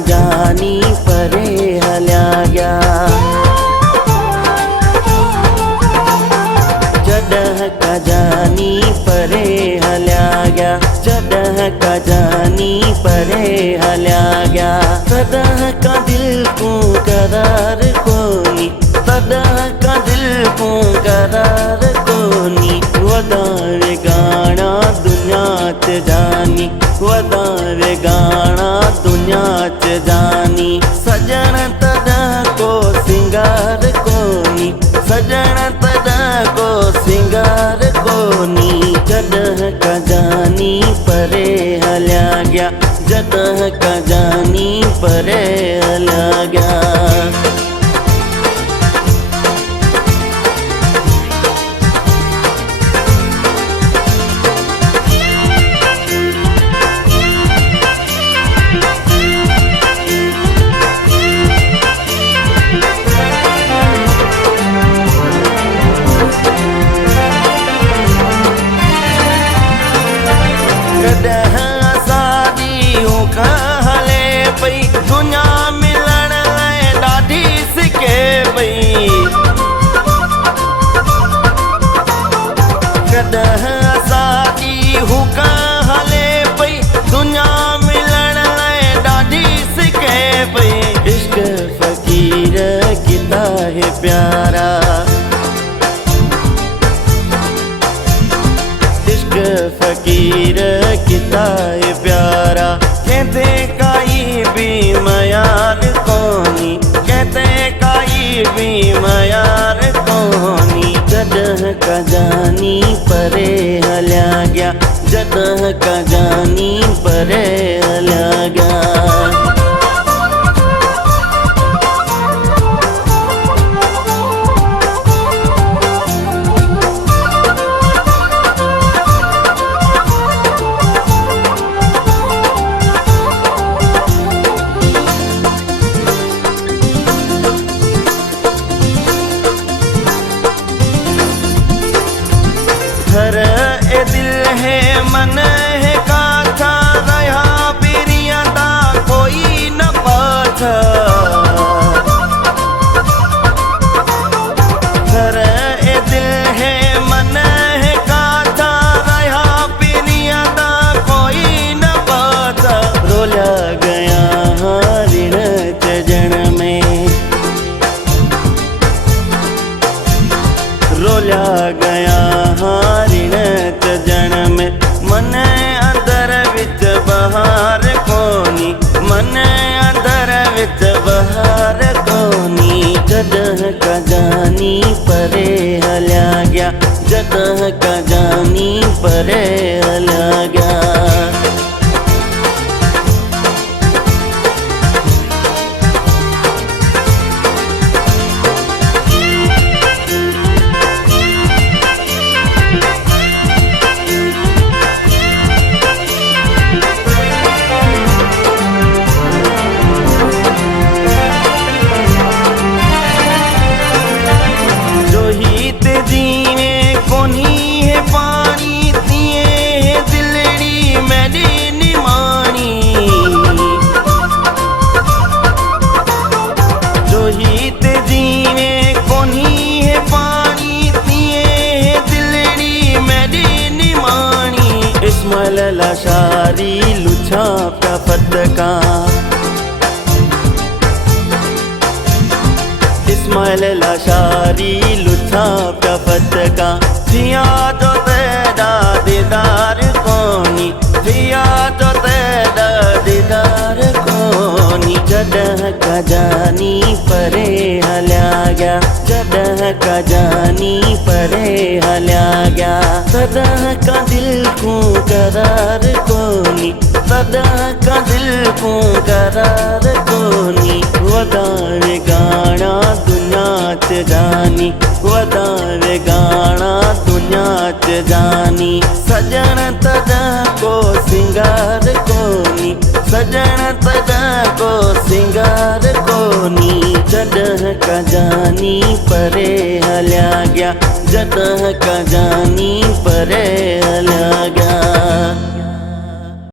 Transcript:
जानी परे हलिया गया। जॾहिं का जानी परे हलिया गया, जॾहिं का जानी परे हलिया गया। तॾहिं का दिल को करार कोनी, तॾहिं का दिल को करार कोनी। वधारे गाना दुनिया च जानी, वधारे गाना दुनिया च जानी। सजण तॾहिं को सिंगार कोनी, सजण तॾहिं को सिंगार कोनी। जॾहिं का जानी परे हलिया गया, जॾहिं का जानी परे हलिया गया। दुनिया मिलण लाइ ॾाढी सिके पई। कॾहिं असांजी हुक हले पई, दुनिया मिलण लाइ ॾाढी सिके पई। इश्क फ़क़ीर किता है प्यारा, इश्क फ़क़ीर किता है प्यारा। कहते काई भी मयार कोनी, कहते काई भी मयार कोनी। जॾहिं का जानी परे हलिया गया, जॾहिं का जानी परे हलिया गया। घर ए दिल है मन है काथा, रहा बिरिया दा कोई न पाथा। घर ए दिल है मन है काथा, रहा बिरिया दा कोई न पाथा। रोला गया ऋण चजण में, रोला गया ऋण चजण में। मन अंदर विच बहार कोनी, मन अंदर विच बहार कोनी। जॾहिं का जानी परे हलिया गया, जॾहिं का जानी परे हलिया गया। पानी तिए है दिलड़ी मेरी निमानी, जो ही ते जीने कोनी है पानी तिए है दिलड़ी मेरी निमानी। इस्माइल लाशारी लुछा का फतका, इस्माइल लाशारी लुछा का फतका। जिया जो तेरा दीदार कोनी, जिया जो तेरा दीदार कोनी। जॾहिं का जानी परे हलिया गया, जॾहिं का जानी परे हलिया गया। तॾहिं का दिल को करार कोनी, तॾहिं का दिल को करार कोनी। वधारे गाना दुनिया च जानी, वधारे गाना दुनिया च जानी। सजण तॾहिं को सिंगार कोनी, सजण तॾहिं को सिंगार कोनी। जॾहिं का जानी परे हलिया गया, जॾहिं का जानी परे